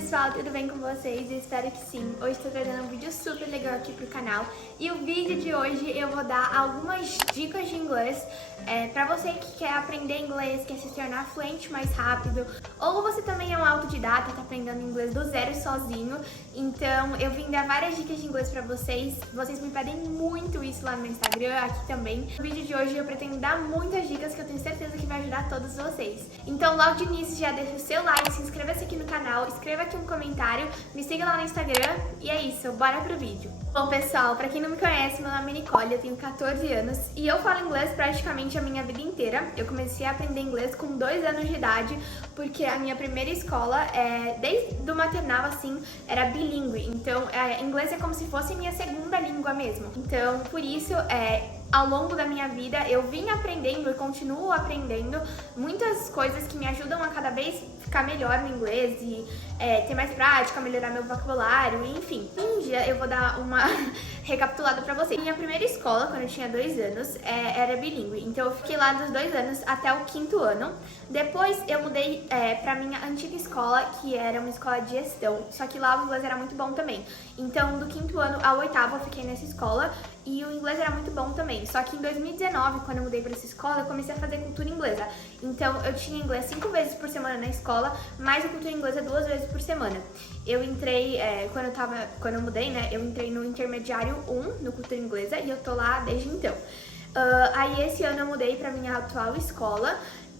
pessoal, tudo bem com vocês? Eu espero que sim. Hoje estou trazendo um vídeo super legal aqui pro canal. E o vídeo de hoje eu vou dar algumas dicas de inglês pra você que quer aprender inglês, quer se tornar fluente mais rápido, ou você também é um autodidata, tá aprendendo inglês do zero sozinho. Então eu vim dar várias dicas de inglês pra vocês. Vocês me pedem muito isso lá no meu Instagram, aqui também. No vídeo de hoje eu pretendo dar muitas dicas que eu tenho certeza que vai ajudar todos vocês. Então logo de início já deixa o seu like, se inscreva-se aqui no canal, escreva aqui um comentário, me siga lá no Instagram e é isso, bora pro vídeo. Bom pessoal, pra quem não me conhece, meu nome é Nicole, eu tenho 14 anos e eu falo inglês praticamente a minha vida inteira. Eu comecei a aprender inglês com 2 anos de idade, porque a minha primeira escola, desde o maternal assim, era bilíngue, então inglês é como se fosse minha segunda língua mesmo. Então por isso, ao longo da minha vida eu vim aprendendo e continuo aprendendo muitas coisas que me ajudam a cada vez ficar melhor no inglês e ter mais prática, melhorar meu vocabulário, enfim. Um dia eu vou dar uma recapitulada pra vocês. Minha primeira escola, quando eu tinha 2 anos, era bilíngue, então eu fiquei lá dos 2 anos até o 5º ano. Depois eu mudei pra minha antiga escola, que era uma escola de gestão, só que lá o inglês era muito bom também. Então do 5º ano ao 8º eu fiquei nessa escola e o inglês era muito bom também. Só que em 2019, quando eu mudei pra essa escola, eu comecei a fazer cultura inglesa. Então eu tinha inglês 5 vezes por semana na escola, mais a cultura inglesa 2 vezes por semana. Eu entrei, quando eu mudei, né, eu entrei no intermediário 1, no cultura inglesa, e eu tô lá desde então. Aí esse ano eu mudei pra minha atual escola,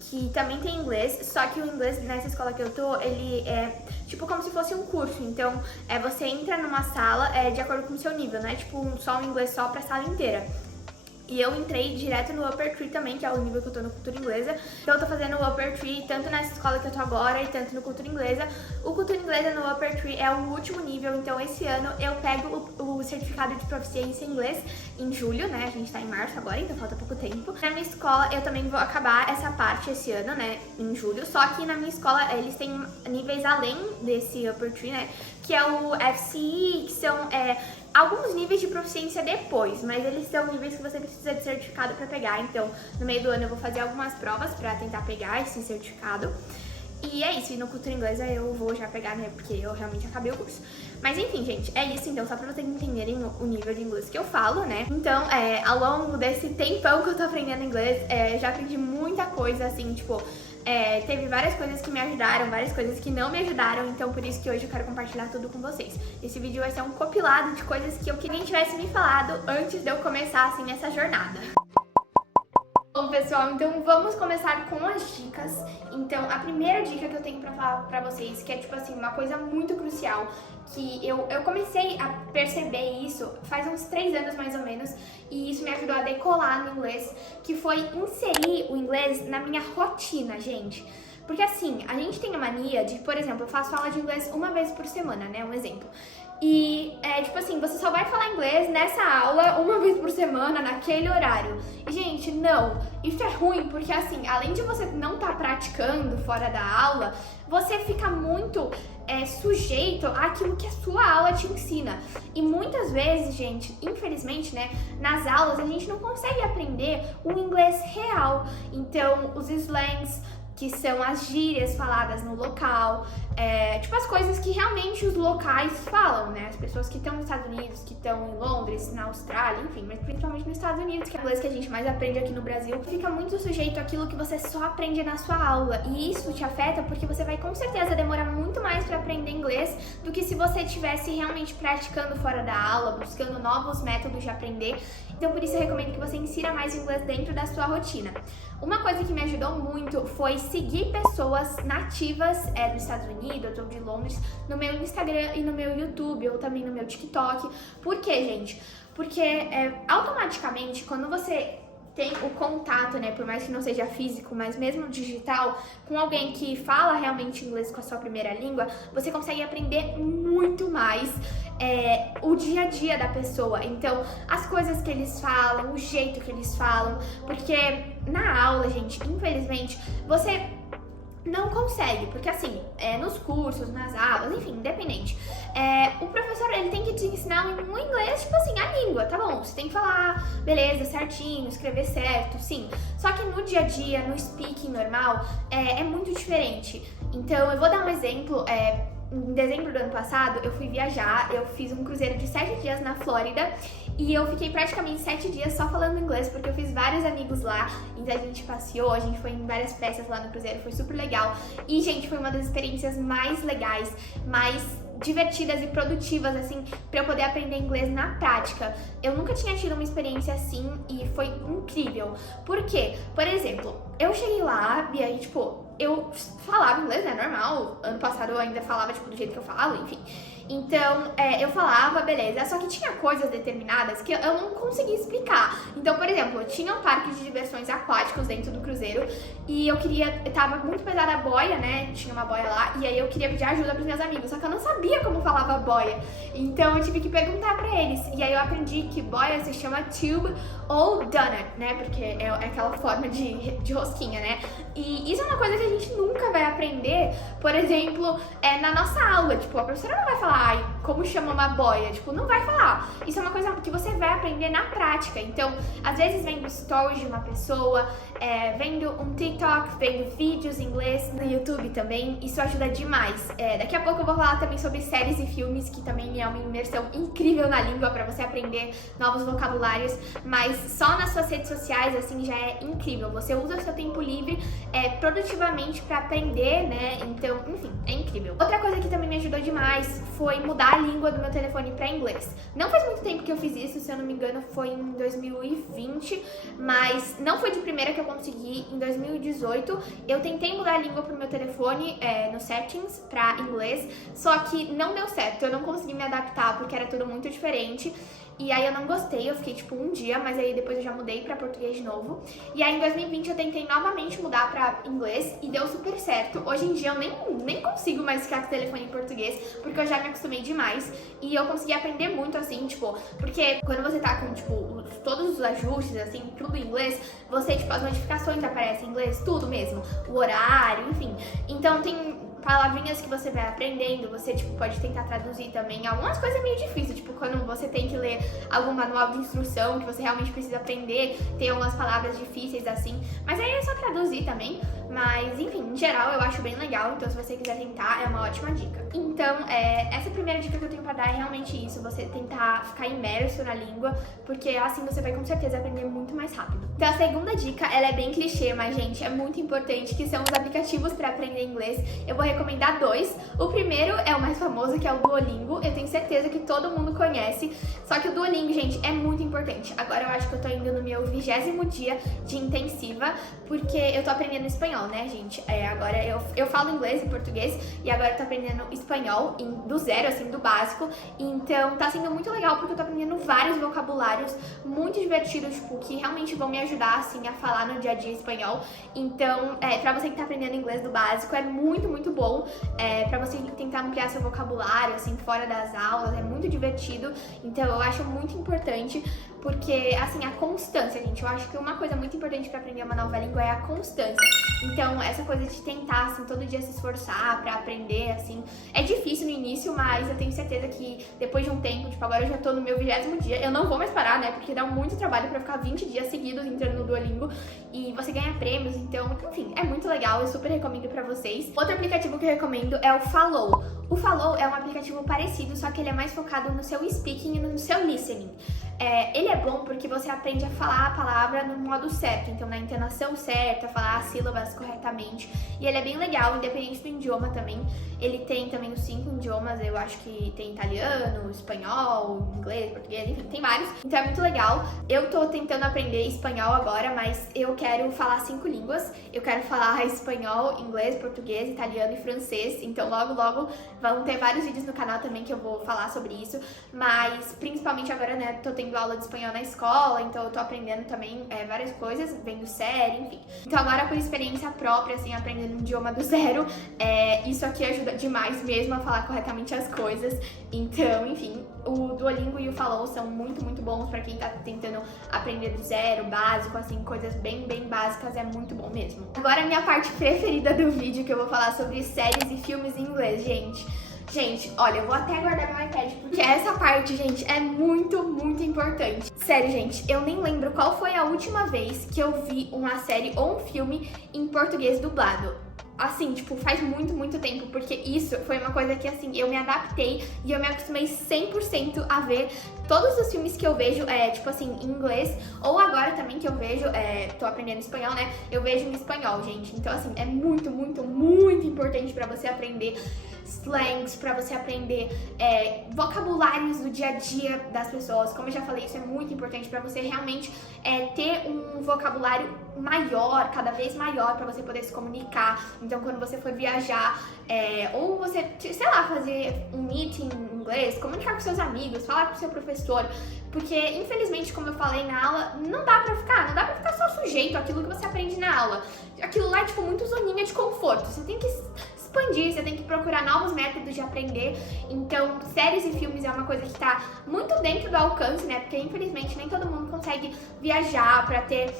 que também tem inglês, só que o inglês nessa escola que eu tô, ele é tipo como se fosse um curso. Então, você entra numa sala de acordo com o seu nível, né? Tipo, só um inglês só pra sala inteira. E eu entrei direto no Upper Tree também, que é o nível que eu tô no cultura inglesa. Então eu tô fazendo o Upper Tree tanto nessa escola que eu tô agora e tanto no cultura inglesa. O cultura inglesa no Upper Tree é o último nível, então esse ano eu pego o certificado de proficiência em inglês em julho, né? A gente tá em março agora, então falta pouco tempo. Na minha escola eu também vou acabar essa parte esse ano, né? Em julho. Só que na minha escola eles têm níveis além desse Upper Tree, né? Que é o FCE, que são alguns níveis de proficiência depois, mas eles são níveis que você precisa de certificado para pegar. Então, no meio do ano eu vou fazer algumas provas para tentar pegar esse certificado. E é isso, e no cultura inglesa eu vou já pegar, né, porque eu realmente acabei o curso. Mas enfim, gente, é isso então, só pra vocês entenderem o nível de inglês que eu falo, né. Então, ao longo desse tempão que eu tô aprendendo inglês, já aprendi muita coisa, assim, tipo, teve várias coisas que me ajudaram, várias coisas que não me ajudaram, então por isso que hoje eu quero compartilhar tudo com vocês. Esse vídeo vai ser um compilado de coisas que eu queria que tivesse me falado antes de eu começar, assim, essa jornada. Bom, pessoal, então vamos começar com as dicas. Então, a primeira dica que eu tenho pra falar pra vocês, que é, tipo assim, uma coisa muito crucial, que eu comecei a perceber isso faz uns 3 anos, mais ou menos, e isso me ajudou a decolar no inglês, que foi inserir o inglês na minha rotina, gente. Porque assim, a gente tem a mania de, por exemplo, eu faço aula de inglês 1 vez por semana, né, um exemplo. E, tipo assim, você só vai falar inglês nessa aula 1 vez por semana, naquele horário. E, gente, não. Isso é ruim, porque, assim, além de você não estar praticando fora da aula, você fica muito sujeito àquilo que a sua aula te ensina. E muitas vezes, gente, infelizmente, né, nas aulas a gente não consegue aprender o inglês real. Então, os slangs, que são as gírias faladas no local, tipo as coisas que realmente os locais falam, né? As pessoas que estão nos Estados Unidos, que estão em Londres, na Austrália, enfim, mas principalmente nos Estados Unidos, que é o inglês que a gente mais aprende aqui no Brasil, fica muito sujeito àquilo que você só aprende na sua aula. E isso te afeta porque você vai com certeza demorar muito mais para aprender inglês do que se você estivesse realmente praticando fora da aula, buscando novos métodos de aprender. Então por isso eu recomendo que você insira mais o inglês dentro da sua rotina. Uma coisa que me ajudou muito foi seguir pessoas nativas dos Estados Unidos ou de Londres no meu Instagram e no meu YouTube ou também no meu TikTok. Por quê, gente? Porque automaticamente quando você tem o contato, né, por mais que não seja físico, mas mesmo digital, com alguém que fala realmente inglês com a sua primeira língua, você consegue aprender muito mais o dia a dia da pessoa. Então, as coisas que eles falam, o jeito que eles falam, porque na aula, gente, infelizmente, você não consegue, porque assim, nos cursos, nas aulas, enfim, independente, o professor, ele tem que te ensinar um inglês, tipo assim, a língua, tá bom, você tem que falar, beleza, certinho, escrever certo, sim, só que no dia a dia, no speaking normal, é muito diferente. Então, eu vou dar um exemplo, em dezembro do ano passado, eu fui viajar, eu fiz um cruzeiro de 7 dias na Flórida e eu fiquei praticamente 7 dias só falando inglês, porque eu fiz vários amigos lá, então a gente passeou, a gente foi em várias festas lá no cruzeiro, foi super legal. E, gente, foi uma das experiências mais legais, mais divertidas e produtivas, assim, pra eu poder aprender inglês na prática. Eu nunca tinha tido uma experiência assim e foi incrível. Por quê? Por exemplo, eu cheguei lá e aí, tipo, eu falava inglês, né, normal. Ano passado eu ainda falava, tipo, do jeito que eu falo, enfim. Então, eu falava, beleza, só que tinha coisas determinadas que eu não conseguia explicar. Então, por exemplo, tinha um parque de diversões aquáticos dentro do cruzeiro e eu tava muito pesada a boia, né, tinha uma boia lá, e aí eu queria pedir ajuda pros meus amigos, só que eu não sabia como falava boia. Então, eu tive que perguntar pra eles, e aí eu aprendi que boia se chama tube ou donut, né, porque é aquela forma de rosquinha, né. E isso é uma coisa que a gente nunca vai aprender, por exemplo, na nossa aula, tipo, a professora não vai falar, ai, como chama uma boia? Tipo, não vai falar. Isso é uma coisa que você vai aprender na prática. Então, às vezes vendo stories de uma pessoa, vendo um TikTok, vendo vídeos em inglês no YouTube também, isso ajuda demais. Daqui a pouco eu vou falar também sobre séries e filmes, que também é uma imersão incrível na língua pra você aprender novos vocabulários, mas só nas suas redes sociais, assim, já é incrível. Você usa o seu tempo livre produtivamente pra aprender, né? Então, enfim, é incrível. Outra coisa que também me ajudou demais foi mudar a língua do meu telefone para inglês. Não faz muito tempo que eu fiz isso, se eu não me engano foi em 2020, mas não foi de primeira que eu consegui. Em 2018 eu tentei mudar a língua pro meu telefone no settings para inglês, só que não deu certo, eu não consegui me adaptar porque era tudo muito diferente. E aí eu não gostei, eu fiquei tipo um dia, mas aí depois eu já mudei pra português de novo. E aí em 2020 eu tentei novamente mudar pra inglês e deu super certo. Hoje em dia eu nem consigo mais ficar com o telefone em português, porque eu já me acostumei demais. E eu consegui aprender muito assim, tipo, porque quando você tá com, tipo, todos os ajustes, assim, tudo em inglês, você, tipo, as notificações aparecem em inglês, tudo mesmo. O horário, enfim. Então tem palavrinhas que você vai aprendendo, você, tipo, pode tentar traduzir também. Algumas coisas é meio difícil, tipo, quando você tem que ler algum manual de instrução que você realmente precisa aprender, tem algumas palavras difíceis assim, mas aí é só traduzir também. Mas, enfim, em geral eu acho bem legal, então se você quiser tentar, é uma ótima dica. Então, essa primeira dica que eu tenho pra dar é realmente isso, você tentar ficar imerso na língua, porque assim você vai com certeza aprender muito mais rápido. Então a segunda dica, ela é bem clichê, mas, gente, é muito importante, que são os aplicativos pra aprender inglês. Eu vou recomendar 2. O primeiro é o mais famoso, que é o Duolingo. Eu tenho certeza que todo mundo conhece, só que o Duolingo, gente, é muito importante. Agora eu acho que eu tô indo no meu 20º dia de intensiva, porque eu tô aprendendo espanhol, né, gente? Agora eu falo inglês e português e agora eu tô aprendendo espanhol do zero, assim, do básico. Então tá sendo muito legal porque eu tô aprendendo vários vocabulários muito divertidos, tipo, que realmente vão me ajudar, assim, a falar no dia a dia espanhol. Então, pra você que tá aprendendo inglês do básico, é muito, muito bom. Pra você tentar ampliar seu vocabulário, assim, fora das aulas, é muito divertido. Então eu acho muito importante, porque, assim, a constância, gente. Eu acho que uma coisa muito importante pra aprender uma nova língua é a constância. Então, essa coisa de tentar, assim, todo dia se esforçar pra aprender, assim, é difícil no início, mas eu tenho certeza que depois de um tempo, tipo, agora eu já tô no meu 20º dia, eu não vou mais parar, né, porque dá muito trabalho pra ficar 20 dias seguidos entrando no Duolingo e você ganha prêmios, então, enfim, é muito legal, eu super recomendo pra vocês. Outro aplicativo que eu recomendo é o Falou. O Falou é um aplicativo parecido, só que ele é mais focado no seu speaking e no seu listening. Ele é bom porque você aprende a falar a palavra no modo certo, então na entonação certa, falar as sílabas corretamente. E ele é bem legal, independente do idioma também. Ele tem também os 5 idiomas, eu acho que tem italiano, espanhol, inglês, português, enfim, tem vários. Então é muito legal. Eu tô tentando aprender espanhol agora, mas eu quero falar 5 línguas. Eu quero falar espanhol, inglês, português, italiano e francês. Então logo, logo vão ter vários vídeos no canal também que eu vou falar sobre isso. Mas principalmente agora, né, tô tendo aula de espanhol na escola, então eu tô aprendendo também várias coisas, vendo série, enfim. Então agora, por experiência própria, assim, aprendendo um idioma do zero, isso aqui ajuda demais mesmo a falar corretamente as coisas. Então, enfim, o Duolingo e o Falou são muito, muito bons pra quem tá tentando aprender do zero, básico, assim, coisas bem, bem básicas, é muito bom mesmo. Agora a minha parte preferida do vídeo, que eu vou falar sobre séries e filmes em inglês, gente. Gente, olha, eu vou até guardar meu iPad, porque essa parte, gente, é muito, muito importante. Sério, gente, eu nem lembro qual foi a última vez que eu vi uma série ou um filme em português dublado. assim, tipo, faz muito, muito tempo, porque isso foi uma coisa que, assim, eu me adaptei e eu me acostumei 100% a ver todos os filmes que eu vejo, tipo assim, em inglês, ou agora também que eu vejo, tô aprendendo espanhol, né, eu vejo em espanhol, gente. Então, assim, é muito, muito, muito importante pra você aprender slangs, pra você aprender vocabulários do dia a dia das pessoas. Como eu já falei, isso é muito importante pra você realmente ter um vocabulário maior, cada vez maior, pra você poder se comunicar. Então, quando você for viajar, ou você, sei lá, fazer um meeting em inglês, comunicar com seus amigos, falar com seu professor, porque, infelizmente, como eu falei na aula, não dá pra ficar só sujeito àquilo que você aprende na aula. Aquilo lá é, tipo, muito zoninha de conforto. Você tem que expandir, você tem que procurar novos métodos de aprender. Então, séries e filmes é uma coisa que tá muito dentro do alcance, né? Porque, infelizmente, nem todo mundo consegue viajar pra ter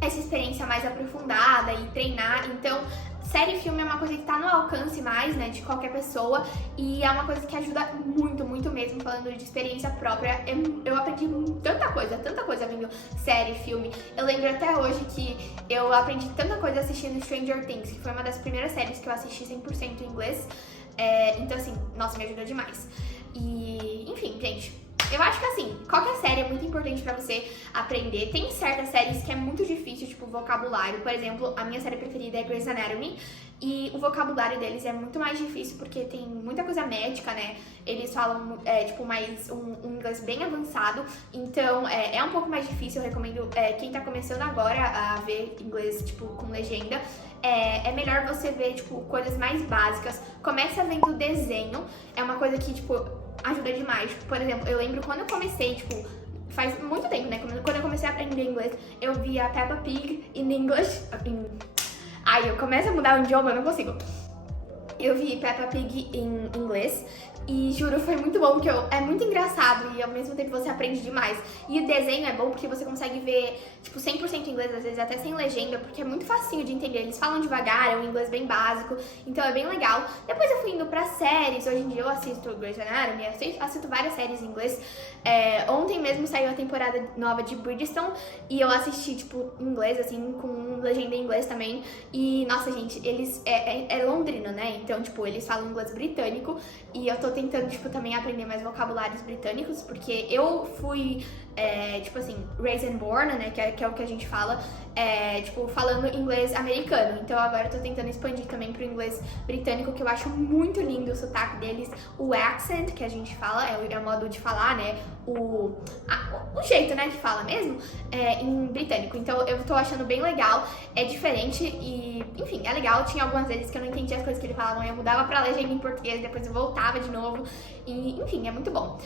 essa experiência mais aprofundada e treinar. Então, série e filme é uma coisa que tá no alcance mais, né, de qualquer pessoa, e é uma coisa que ajuda muito, muito mesmo. Falando de experiência própria, eu aprendi tanta coisa vendo série, filme. Eu lembro até hoje que eu aprendi tanta coisa assistindo Stranger Things, que foi uma das primeiras séries que eu assisti 100% em inglês. Então, assim, nossa, me ajudou demais. E, enfim, gente, eu acho que, assim, qualquer série é muito importante pra você aprender. Tem certas séries que é muito difícil, tipo vocabulário. Por exemplo, a minha série preferida é Grey's Anatomy. E o vocabulário deles é muito mais difícil porque tem muita coisa médica, né? Eles falam, tipo, mais um inglês bem avançado. Então, é um pouco mais difícil. Eu recomendo quem tá começando agora a ver inglês, tipo, com legenda. É melhor você ver, tipo, coisas mais básicas. Começa vendo desenho. É uma coisa que, tipo, ajuda demais. Por exemplo, eu lembro quando eu comecei, tipo, faz muito tempo, né? Quando eu comecei a aprender inglês, eu via Peppa Pig in English. Ai, eu começo a mudar o idioma, eu não consigo. Eu vi Peppa Pig em inglês e juro, foi muito bom, porque é muito engraçado e ao mesmo tempo você aprende demais. E o desenho é bom porque você consegue ver, tipo, 100% em inglês, às vezes até sem legenda, porque é muito facinho de entender. Eles falam devagar, é um inglês bem básico, então é bem legal. Depois eu fui indo pra séries, hoje em dia eu assisto Grey's Anatomy, assisto várias séries em inglês. Ontem mesmo saiu a temporada nova de Bridgerton e eu assisti, tipo, em inglês, assim, com legenda em inglês também. E, nossa, gente, eles... É londrino, né? Então, tipo, eles falam inglês britânico e eu tô tentando, tipo, também aprender mais vocabulários britânicos, porque eu fui, tipo assim, raised and born, né, que é o que a gente fala, tipo, falando inglês americano. Então agora eu tô tentando expandir também pro inglês britânico, que eu acho muito lindo o sotaque deles, o accent, que a gente fala, é o modo de falar, né, o jeito, né, que fala mesmo, em britânico. Então eu tô achando bem legal, é diferente e, enfim, é legal. Tinha algumas vezes que eu não entendia as coisas que eles falavam, eu mudava pra legenda em português, depois eu voltava de novo e, enfim, é muito bom.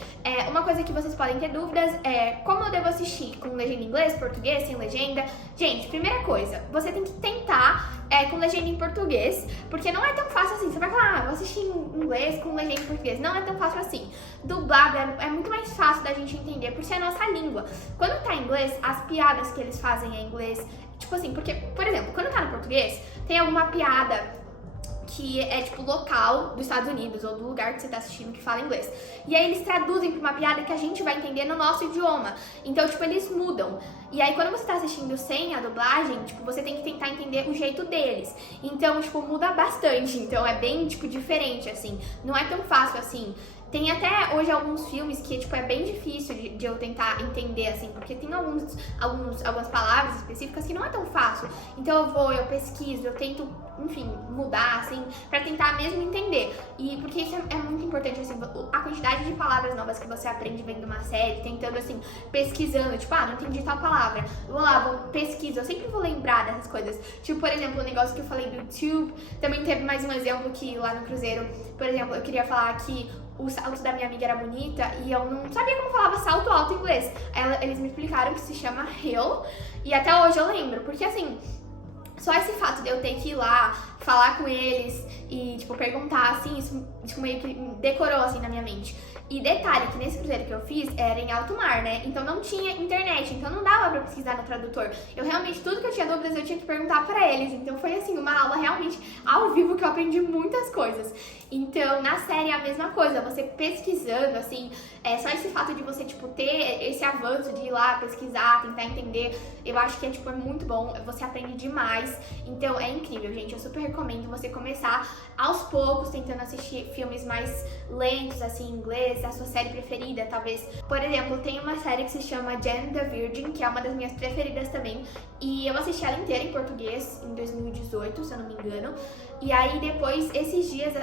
Uma coisa que vocês podem ter dúvidas é como eu devo assistir, com legenda em inglês, português, sem legenda. Gente, primeira coisa, você tem que tentar com legenda em português, porque não é tão fácil assim. Você vai falar, vou assistir em inglês com legenda em português. Não é tão fácil assim. Dublado é muito mais fácil da gente entender, por ser a nossa língua. Quando tá em inglês, as piadas que eles fazem em inglês, tipo assim, porque, por exemplo, quando tá no português, tem alguma piada que é, tipo, local dos Estados Unidos ou do lugar que você tá assistindo que fala inglês. E aí eles traduzem pra uma piada que a gente vai entender no nosso idioma. Então, tipo, eles mudam. E aí, quando você tá assistindo sem a dublagem, tipo, você tem que tentar entender o jeito deles. Então, tipo, muda bastante. Então, é bem, tipo, diferente, assim. Não é tão fácil, assim. Tem até hoje alguns filmes que, tipo, é bem difícil de eu tentar entender, assim, porque tem algumas palavras específicas que não é tão fácil. Então eu pesquiso, eu tento, enfim, mudar, assim, pra tentar mesmo entender. E porque isso é muito importante, assim, a quantidade de palavras novas que você aprende vendo uma série, tentando, assim, pesquisando, tipo, não entendi tal palavra. Eu vou lá, pesquiso, eu sempre vou lembrar dessas coisas. Tipo, por exemplo, o negócio que eu falei do YouTube, também teve mais um exemplo que lá no cruzeiro, por exemplo, eu queria falar que o salto da minha amiga era bonita e eu não sabia como falava salto alto em inglês. Eles me explicaram que se chama hill e até hoje eu lembro, porque assim, só esse fato de eu ter que ir lá, falar com eles e, tipo, perguntar, assim, isso, tipo, meio que decorou, assim, na minha mente. E detalhe, que nesse cruzeiro que eu fiz era em alto mar, né? Então não tinha internet, então não dava pra pesquisar no tradutor. Eu realmente, tudo que eu tinha dúvidas, eu tinha que perguntar pra eles. Então foi, assim, uma aula realmente ao vivo que eu aprendi muitas coisas. Então, na série é a mesma coisa, você pesquisando, assim, só esse fato de você, tipo, ter esse avanço de ir lá pesquisar, tentar entender, eu acho que é, tipo, é muito bom, você aprende demais. mais. Então é incrível, gente. Eu super recomendo você começar aos poucos, tentando assistir filmes mais lentos, assim, em inglês, a sua série preferida, talvez. Por exemplo, tem uma série que se chama Jane the Virgin, que é uma das minhas preferidas também. E eu assisti ela inteira em português em 2018, se eu não me engano. E aí depois, esses dias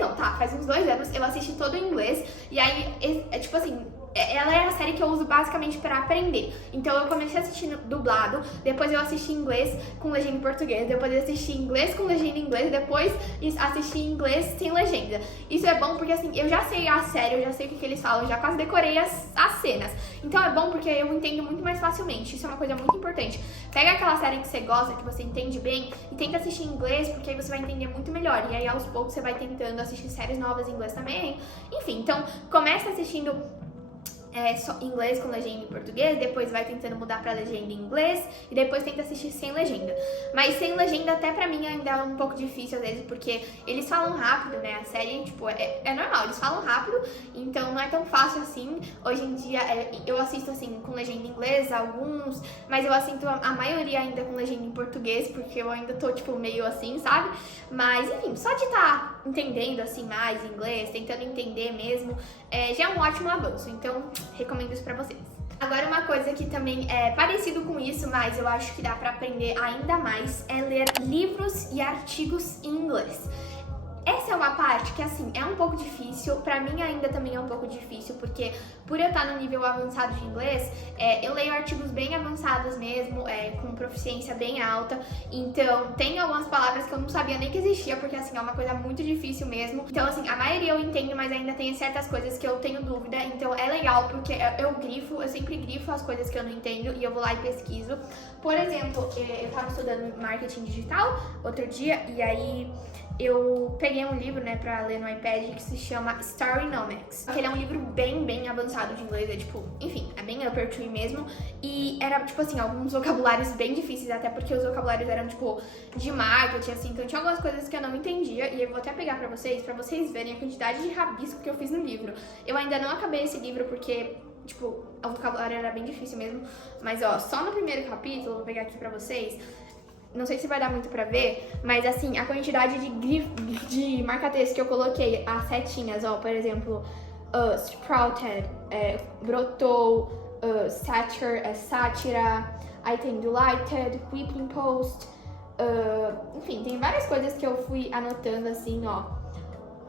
não, tá? Faz uns 2 anos, eu assisti todo em inglês. E aí, tipo assim, ela é a série que eu uso basicamente pra aprender. Então eu comecei assistindo dublado, depois eu assisti em inglês com legenda em português, depois eu assisti em inglês com legenda em inglês, depois assisti em inglês sem legenda. Isso é bom porque assim, eu já sei a série, eu já sei o que eles falam, eu já quase decorei as cenas. Então é bom porque eu entendo muito mais facilmente, isso é uma coisa muito importante. Pega aquela série que você gosta, que você entende bem, e tenta assistir em inglês, porque aí você vai entender muito melhor. E aí aos poucos você vai tentando assistir séries novas em inglês também. Enfim, então começa assistindo só inglês com legenda em português, depois vai tentando mudar pra legenda em inglês e depois tenta assistir sem legenda. Mas sem legenda até pra mim ainda é um pouco difícil às vezes, porque eles falam rápido, né? A série, tipo, é normal, eles falam rápido, então não é tão fácil assim. Hoje em dia eu assisto assim com legenda em inglês, alguns, mas eu assisto a maioria ainda com legenda em português, porque eu ainda tô tipo meio assim, sabe? Mas enfim, só de estar entendendo assim mais inglês, tentando entender mesmo, já é um ótimo avanço. Então recomendo isso pra vocês. Agora uma coisa que também é parecido com isso, mas eu acho que dá pra aprender ainda mais, é ler livros e artigos em inglês. Essa é uma parte que, assim, é um pouco difícil, pra mim ainda também é um pouco difícil, porque por eu estar no nível avançado de inglês, eu leio artigos bem avançados mesmo, com proficiência bem alta, então tem algumas palavras que eu não sabia nem que existia, porque, assim, é uma coisa muito difícil mesmo. Então, assim, a maioria eu entendo, mas ainda tem certas coisas que eu tenho dúvida, então é legal, porque eu sempre grifo as coisas que eu não entendo e eu vou lá e pesquiso. Por exemplo, eu tava estudando marketing digital outro dia, e aí eu peguei um livro, né, pra ler no iPad que se chama Storynomics. Ele é um livro bem avançado de inglês, enfim, é bem upper tree mesmo. E era, tipo assim, alguns vocabulários bem difíceis, até porque os vocabulários eram, tipo, de marketing, assim. Então tinha algumas coisas que eu não entendia e eu vou até pegar pra vocês verem a quantidade de rabisco que eu fiz no livro. Eu ainda não acabei esse livro porque, tipo, o vocabulário era bem difícil mesmo. Mas, ó, só no primeiro capítulo, vou pegar aqui pra vocês. Não sei se vai dar muito pra ver, mas assim, a quantidade de marca-texto que eu coloquei, as setinhas, ó, por exemplo, sprouted, brotou, sátira, aí tem delighted, whipping post, enfim, tem várias coisas que eu fui anotando assim, ó.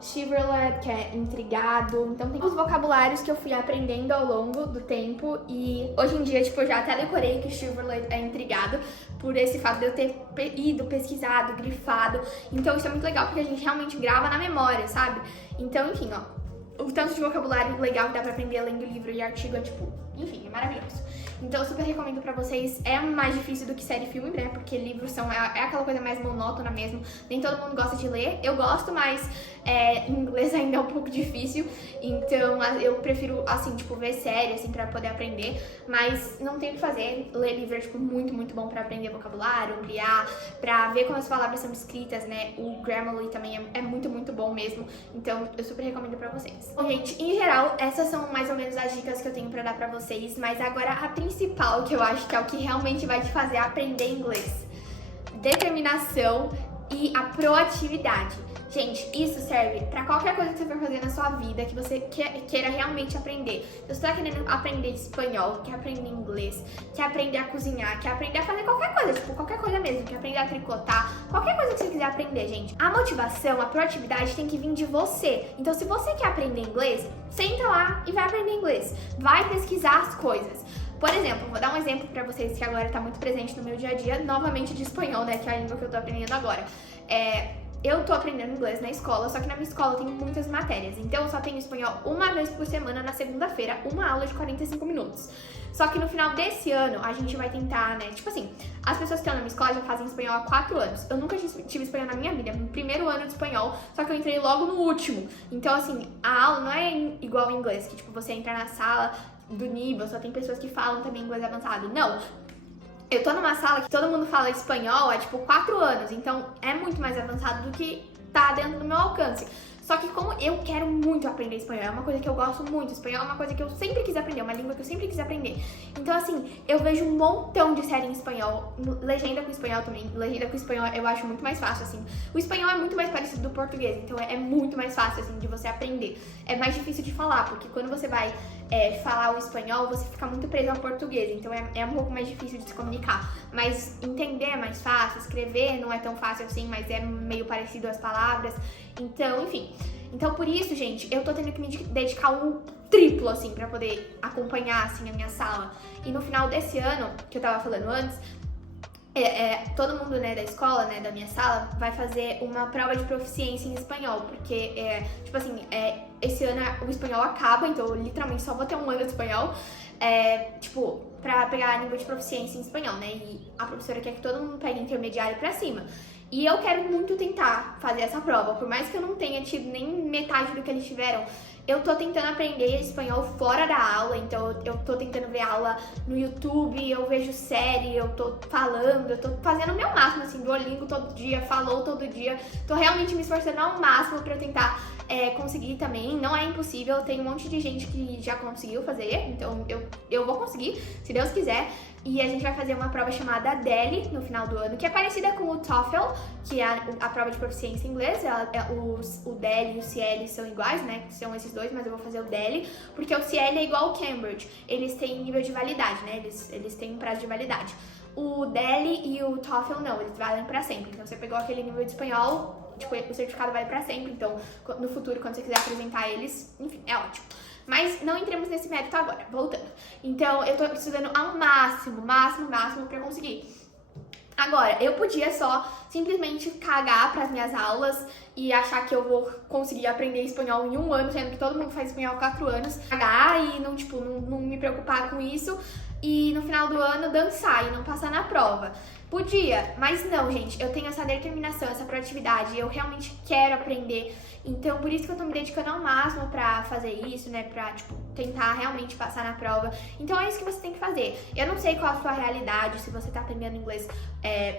Chivalry, que é intrigado. Então tem os vocabulários que eu fui aprendendo ao longo do tempo. E hoje em dia, tipo, eu já até decorei que Chivalry é intrigado, por esse fato de eu ter ido, pesquisado, grifado. Então isso é muito legal, porque a gente realmente grava na memória, sabe? Então, enfim, ó, o tanto de vocabulário legal que dá pra aprender além do livro e artigo é, tipo, enfim, é maravilhoso. Então eu super recomendo pra vocês. É mais difícil do que série e filme, né? Porque livros é aquela coisa mais monótona mesmo. Nem todo mundo gosta de ler. Eu gosto, mas em inglês ainda é um pouco difícil. Então eu prefiro, assim, tipo, ver série, assim, pra poder aprender. Mas não tem o que fazer. Ler livro é, tipo, muito bom pra aprender vocabulário, ampliar, pra ver como as palavras são escritas, né? O Grammarly também é muito bom mesmo. Então eu super recomendo pra vocês. Bom, gente, em geral, essas são mais ou menos as dicas que eu tenho pra dar pra vocês. Mas agora a principal, que eu acho que é o que realmente vai te fazer aprender inglês: determinação e a proatividade. Gente, isso serve pra qualquer coisa que você for fazer na sua vida, que você queira realmente aprender. Se você tá querendo aprender espanhol, quer aprender inglês, quer aprender a cozinhar, quer aprender a fazer qualquer coisa, tipo, qualquer coisa mesmo, quer aprender a tricotar, qualquer coisa que você quiser aprender, gente. A motivação, a proatividade tem que vir de você. Então, se você quer aprender inglês, senta lá e vai aprender inglês. Vai pesquisar as coisas. Por exemplo, vou dar um exemplo pra vocês que agora tá muito presente no meu dia a dia, novamente de espanhol, né, que é a língua que eu tô aprendendo agora. Eu tô aprendendo inglês na escola, só que na minha escola eu tenho muitas matérias. Então eu só tenho espanhol uma vez por semana, na segunda-feira, uma aula de 45 minutos. Só que no final desse ano, a gente vai tentar, né, tipo assim, as pessoas que estão na minha escola já fazem espanhol há 4 anos. Eu nunca tive espanhol na minha vida, no primeiro ano de espanhol, só que eu entrei logo no último. Então, assim, a aula não é igual ao inglês, que tipo, você entra na sala do nível, só tem pessoas que falam também inglês avançado. Não! Eu tô numa sala que todo mundo fala espanhol há, tipo, 4 anos, então é muito mais avançado do que tá dentro do meu alcance. Só que como eu quero muito aprender espanhol, é uma coisa que eu gosto muito, espanhol é uma coisa que eu sempre quis aprender, uma língua que eu sempre quis aprender. Então assim, eu vejo um montão de série em espanhol, legenda com espanhol também, legenda com espanhol eu acho muito mais fácil, assim. O espanhol é muito mais parecido do português, então é muito mais fácil, assim, de você aprender. É mais difícil de falar, porque quando você vai falar o espanhol, você fica muito preso ao português, então é um pouco mais difícil de se comunicar. Mas entender é mais fácil, escrever não é tão fácil assim, mas é meio parecido as palavras. Então, enfim. Então, por isso, gente, eu tô tendo que me dedicar um triplo, assim, pra poder acompanhar, assim, a minha sala. E no final desse ano, que eu tava falando antes, todo mundo, né, da escola, né, da minha sala, vai fazer uma prova de proficiência em espanhol, porque, tipo assim, esse ano o espanhol acaba, então eu literalmente só vou ter um ano de espanhol, tipo, pra pegar a nível de proficiência em espanhol, né, e a professora quer que todo mundo pegue intermediário pra cima. E eu quero muito tentar fazer essa prova, por mais que eu não tenha tido nem metade do que eles tiveram, eu tô tentando aprender espanhol fora da aula, então eu tô tentando ver aula no YouTube, eu vejo série, eu tô falando, eu tô fazendo o meu máximo, assim, Duolingo todo dia, Falou todo dia, tô realmente me esforçando ao máximo pra eu tentar conseguir também, não é impossível, tem um monte de gente que já conseguiu fazer, então eu vou conseguir, se Deus quiser. E a gente vai fazer uma prova chamada DELI no final do ano, que é parecida com o TOEFL, que é a prova de proficiência em inglês. O DELI e o CIEL são iguais, né? São esses dois, mas eu vou fazer o DELI, porque o CIEL é igual ao Cambridge. Eles têm nível de validade, né? Eles têm um prazo de validade. O DELI e o TOEFL não, eles valem pra sempre. Então, você pegou aquele nível de espanhol, tipo, o certificado vale pra sempre. Então, no futuro, quando você quiser apresentar eles, enfim, é ótimo. Mas não entremos nesse mérito agora, voltando. Então, eu tô estudando ao máximo pra conseguir. Agora, eu podia só simplesmente cagar pras minhas aulas e achar que eu vou conseguir aprender espanhol em um ano, sendo que todo mundo faz espanhol há 4 anos. Cagar e não me preocupar com isso e no final do ano dançar e não passar na prova. Podia, mas não, gente, eu tenho essa determinação, essa proatividade, eu realmente quero aprender. Então, por isso que eu tô me dedicando ao máximo pra fazer isso, né, pra, tipo, tentar realmente passar na prova. Então, é isso que você tem que fazer. Eu não sei qual a sua realidade, se você tá aprendendo inglês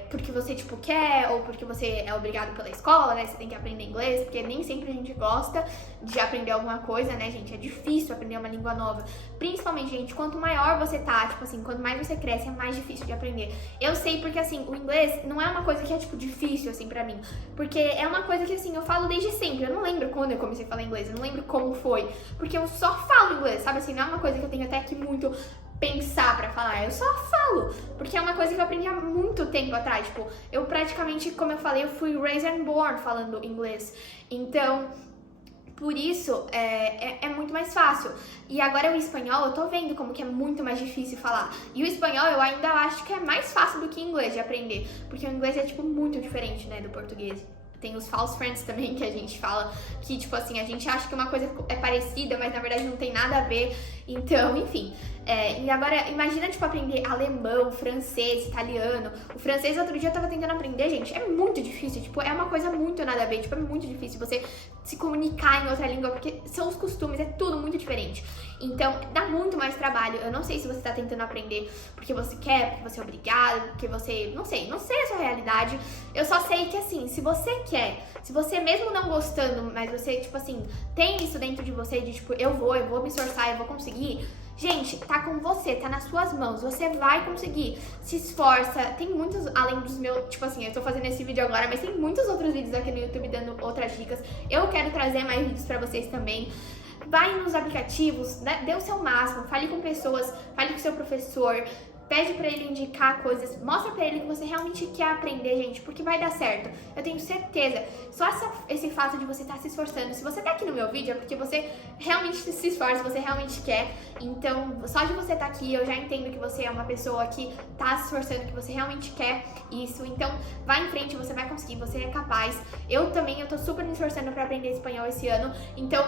porque você, tipo, quer, ou porque você é obrigado pela escola, né, você tem que aprender inglês, porque nem sempre a gente gosta de aprender alguma coisa, né, gente, é difícil aprender uma língua nova. Principalmente, gente, quanto maior você tá, tipo assim, quanto mais você cresce, é mais difícil de aprender. Eu sei porque, assim, o inglês não é uma coisa que é, tipo, difícil, assim, pra mim. Porque é uma coisa que, assim, eu falo desde sempre. Eu não lembro quando eu comecei a falar inglês, eu não lembro como foi. Porque eu só falo inglês, sabe, assim, não é uma coisa que eu tenho até que muito pensar pra falar, eu só falo, porque é uma coisa que eu aprendi há muito tempo atrás, tipo, eu praticamente, como eu falei, eu fui raised and born falando inglês, então, por isso, é muito mais fácil. E agora o espanhol, eu tô vendo como que é muito mais difícil falar, e o espanhol eu ainda acho que é mais fácil do que o inglês de aprender, porque o inglês é, tipo, muito diferente, né, do português. Tem os false friends também que a gente fala, que, tipo assim, a gente acha que uma coisa é parecida, mas na verdade não tem nada a ver. Então, enfim. E agora, imagina, tipo, aprender alemão, francês, italiano. O francês, outro dia eu tava tentando aprender, gente, é muito difícil. Tipo, é uma coisa muito nada a ver. Tipo, é muito difícil você se comunicar em outra língua, porque são os costumes, é tudo muito diferente. Então, dá muito mais trabalho. Eu não sei se você tá tentando aprender porque você quer, porque você é obrigado, porque você... Não sei a sua realidade. Eu só sei que, assim, se você quer, se você mesmo não gostando, mas você, tipo assim, tem isso dentro de você de, tipo, eu vou me esforçar, eu vou conseguir... Gente, tá com você, tá nas suas mãos, você vai conseguir, se esforça, tem muitos, além dos meus, tipo assim, eu tô fazendo esse vídeo agora, mas tem muitos outros vídeos aqui no YouTube dando outras dicas, eu quero trazer mais vídeos pra vocês também. Vai nos aplicativos, né? Dê o seu máximo, fale com pessoas, fale com seu professor, pede pra ele indicar coisas, mostra pra ele que você realmente quer aprender, gente, porque vai dar certo. Eu tenho certeza. Só esse fato de você estar se esforçando, se você tá aqui no meu vídeo, é porque você realmente se esforça, você realmente quer. Então, só de você estar aqui, eu já entendo que você é uma pessoa que tá se esforçando, que você realmente quer isso. Então, vai em frente, você vai conseguir, você é capaz. Eu tô super me esforçando pra aprender espanhol esse ano. Então,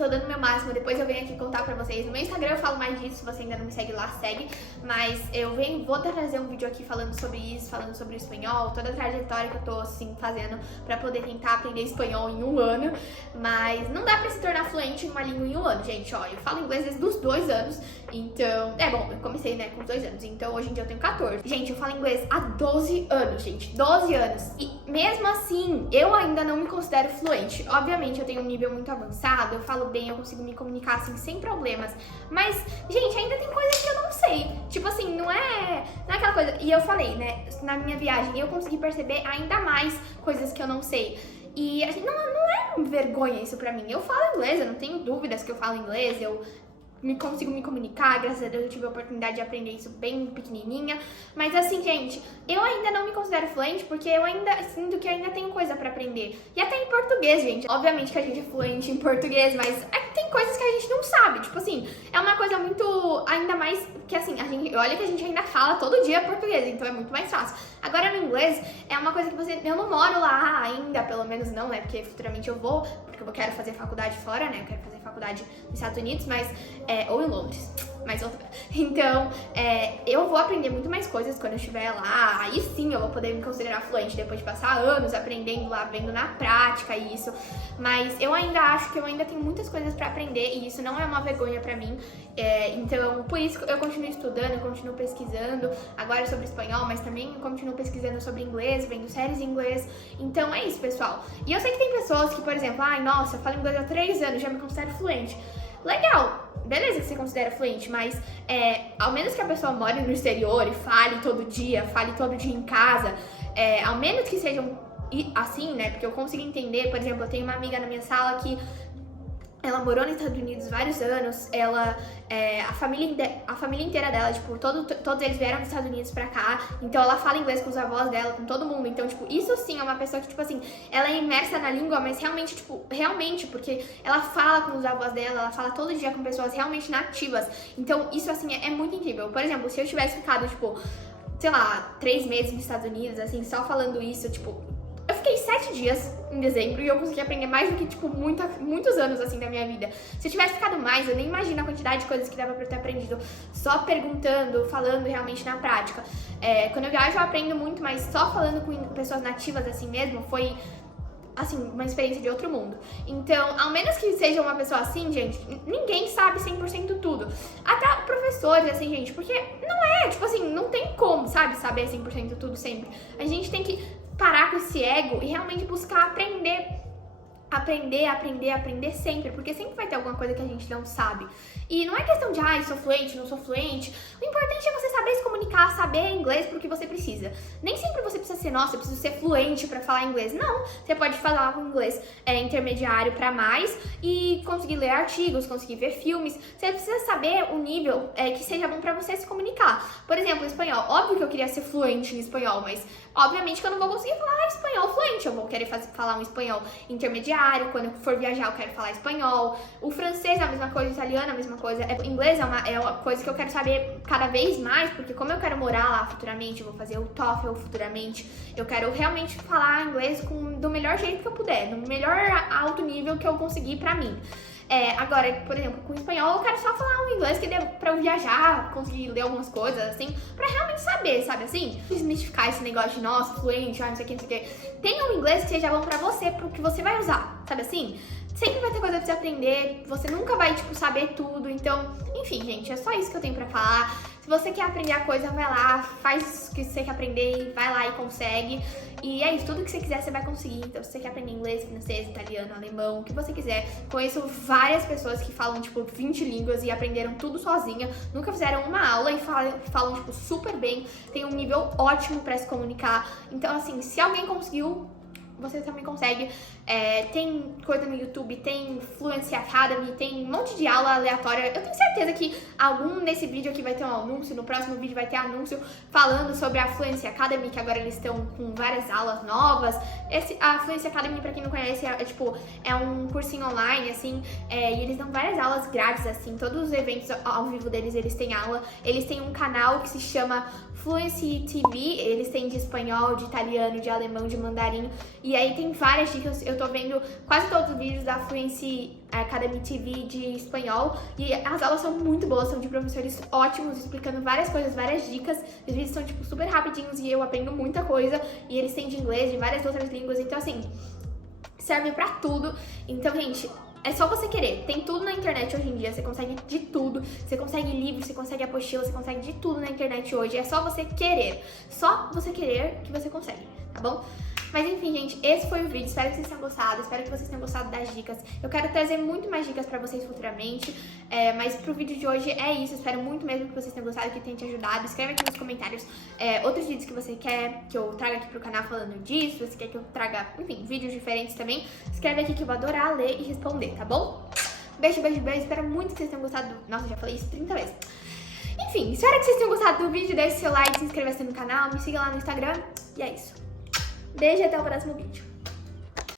tô dando o meu máximo, depois eu venho aqui contar pra vocês. No meu Instagram eu falo mais disso, se você ainda não me segue lá, segue. Mas vou trazer um vídeo aqui falando sobre isso, falando sobre o espanhol, toda a trajetória que eu tô, assim, fazendo pra poder tentar aprender espanhol em 1 ano. Mas não dá pra se tornar fluente em uma língua em 1 ano, gente, ó. Eu falo inglês desde os 2 anos, então... bom, eu comecei, né, com os 2 anos, então hoje em dia eu tenho 14. Gente, eu falo inglês há 12 anos, gente, 12 anos. E mesmo assim, eu ainda não me considero fluente. Obviamente, eu tenho um nível muito avançado, eu falo bem, eu consigo me comunicar assim sem problemas. Mas, gente, ainda tem coisas que eu não sei. Tipo assim, não é aquela coisa. E eu falei, né, na minha viagem, eu consegui perceber ainda mais coisas que eu não sei. E assim, não é vergonha isso pra mim. Eu falo inglês, eu não tenho dúvidas que eu falo inglês, eu consigo me comunicar, graças a Deus eu tive a oportunidade de aprender isso bem pequenininha. Mas assim, gente, eu ainda não me considero fluente porque eu ainda sinto que ainda tenho coisa pra aprender. E até em português, gente. Obviamente que a gente é fluente em português, mas tem coisas que a gente não sabe. Tipo assim, é uma coisa muito... Ainda mais que assim, olha que a gente ainda fala todo dia português, então é muito mais fácil. Agora no inglês, é uma coisa que eu não moro lá ainda, pelo menos não, né? Porque futuramente eu vou, porque eu quero fazer faculdade fora, né? Eu quero fazer faculdade nos Estados Unidos, mas... ou em Londres, mas outra. Então, eu vou aprender muito mais coisas quando eu estiver lá. Aí sim eu vou poder me considerar fluente depois de passar anos aprendendo lá, vendo na prática isso. Mas eu ainda acho que eu ainda tenho muitas coisas pra aprender e isso não é uma vergonha pra mim. Então, por isso eu continuo estudando, eu continuo pesquisando agora sobre espanhol, mas também eu continuo pesquisando sobre inglês, vendo séries em inglês. Então é isso, pessoal. E eu sei que tem pessoas que, por exemplo, ai, nossa, eu falo inglês há 3 anos, já me considero fluente. Legal, beleza que você considera fluente, mas ao menos que a pessoa more no exterior e fale todo dia em casa, ao menos que sejam assim, né, porque eu consigo entender, por exemplo, eu tenho uma amiga na minha sala que ela morou nos Estados Unidos vários anos, a família inteira dela, tipo, todos eles vieram dos Estados Unidos pra cá, então ela fala inglês com os avós dela, com todo mundo, então, tipo, isso sim é uma pessoa que, tipo assim, ela é imersa na língua, mas realmente, tipo, porque ela fala com os avós dela, ela fala todo dia com pessoas realmente nativas, então isso, assim, é muito incrível. Por exemplo, se eu tivesse ficado, tipo, sei lá, 3 meses nos Estados Unidos, assim, só falando isso, tipo... Eu fiquei 7 dias em dezembro e eu consegui aprender mais do que, tipo, muitos anos, assim, da minha vida. Se eu tivesse ficado mais, eu nem imagino a quantidade de coisas que dava pra eu ter aprendido só perguntando, falando realmente na prática. Quando eu viajo, eu aprendo muito, mas só falando com pessoas nativas, assim mesmo, foi... assim, uma experiência de outro mundo. Então, ao menos que seja uma pessoa assim, gente, ninguém sabe 100% tudo. Até professores, assim, gente, porque não tipo assim, não tem como, sabe, saber 100% tudo sempre. A gente tem que parar com esse ego e realmente buscar aprender sempre, porque sempre vai ter alguma coisa que a gente não sabe. E não é questão de, sou fluente, não sou fluente. O importante é você saber se comunicar, saber inglês pro que você precisa. Nem sempre você precisa ser, nossa, eu preciso ser fluente pra falar inglês. Não, você pode falar um inglês intermediário pra mais e conseguir ler artigos, conseguir ver filmes. Você precisa saber o nível que seja bom pra você se comunicar. Por exemplo, espanhol. Óbvio que eu queria ser fluente em espanhol, mas obviamente que eu não vou conseguir falar espanhol fluente. Eu vou querer falar um espanhol intermediário. Quando eu for viajar, eu quero falar espanhol. O francês é a mesma coisa, o italiano é a mesma coisa. Inglês é uma coisa que eu quero saber cada vez mais, porque como eu quero morar lá futuramente, eu vou fazer o TOEFL futuramente, eu quero realmente falar inglês do melhor jeito que eu puder, no melhor alto nível que eu conseguir pra mim. Agora, por exemplo, com o espanhol, eu quero só falar um inglês que dê pra eu viajar, conseguir ler algumas coisas, assim, pra realmente saber, sabe assim? Desmistificar esse negócio de, nossa, fluente, não sei o que, não sei o que. Tenha um inglês que seja bom pra você, pro que você vai usar, sabe assim? Sempre vai ter coisa pra você aprender, você nunca vai, tipo, saber tudo, então... Enfim, gente, é só isso que eu tenho pra falar. Se você quer aprender a coisa, vai lá, faz o que você quer aprender e vai lá e consegue. E é isso, tudo que você quiser você vai conseguir. Então, se você quer aprender inglês, francês, italiano, alemão, o que você quiser. Conheço várias pessoas que falam, tipo, 20 línguas e aprenderam tudo sozinha. Nunca fizeram uma aula e falam tipo, super bem. Tem um nível ótimo pra se comunicar. Então, assim, se alguém conseguiu, você também consegue. Tem coisa no YouTube, tem Fluency Academy, tem um monte de aula aleatória. Eu tenho certeza que nesse vídeo aqui vai ter um anúncio, no próximo vídeo vai ter anúncio falando sobre a Fluency Academy, que agora eles estão com várias aulas novas. A Fluency Academy, pra quem não conhece, é um cursinho online, assim, e eles dão várias aulas grátis, assim, todos os eventos ao vivo deles, eles têm aula. Eles têm um canal que se chama Fluency TV, eles têm de espanhol, de italiano, de alemão, de mandarim. E aí tem várias dicas, eu tô vendo quase todos os vídeos da Fluency Academy TV de espanhol. E as aulas são muito boas, são de professores ótimos, explicando várias coisas, várias dicas. Os vídeos são, tipo, super rapidinhos e eu aprendo muita coisa. E eles têm de inglês, de várias outras línguas, então assim, serve pra tudo. Então, gente, é só você querer. Tem tudo na internet hoje em dia, você consegue de tudo. Você consegue livro, você consegue apostila, você consegue de tudo na internet hoje. É só você querer. Só você querer que você consegue, tá bom? Mas enfim, gente, esse foi o vídeo. Espero que vocês tenham gostado, espero que vocês tenham gostado das dicas. Eu quero trazer muito mais dicas pra vocês futuramente, mas pro vídeo de hoje é isso. Espero muito mesmo que vocês tenham gostado, que tenha te ajudado. Escreve aqui nos comentários outros vídeos que você quer que eu traga aqui pro canal falando disso. Se você quer que eu traga, enfim, vídeos diferentes também. Escreve aqui que eu vou adorar ler e responder, tá bom? Beijo, beijo, beijo. Espero muito que vocês tenham gostado. Nossa, já falei isso 30 vezes. Enfim, espero que vocês tenham gostado do vídeo. Deixe seu like, se inscreva no canal, me siga lá no Instagram. E é isso. Beijo e até o próximo vídeo.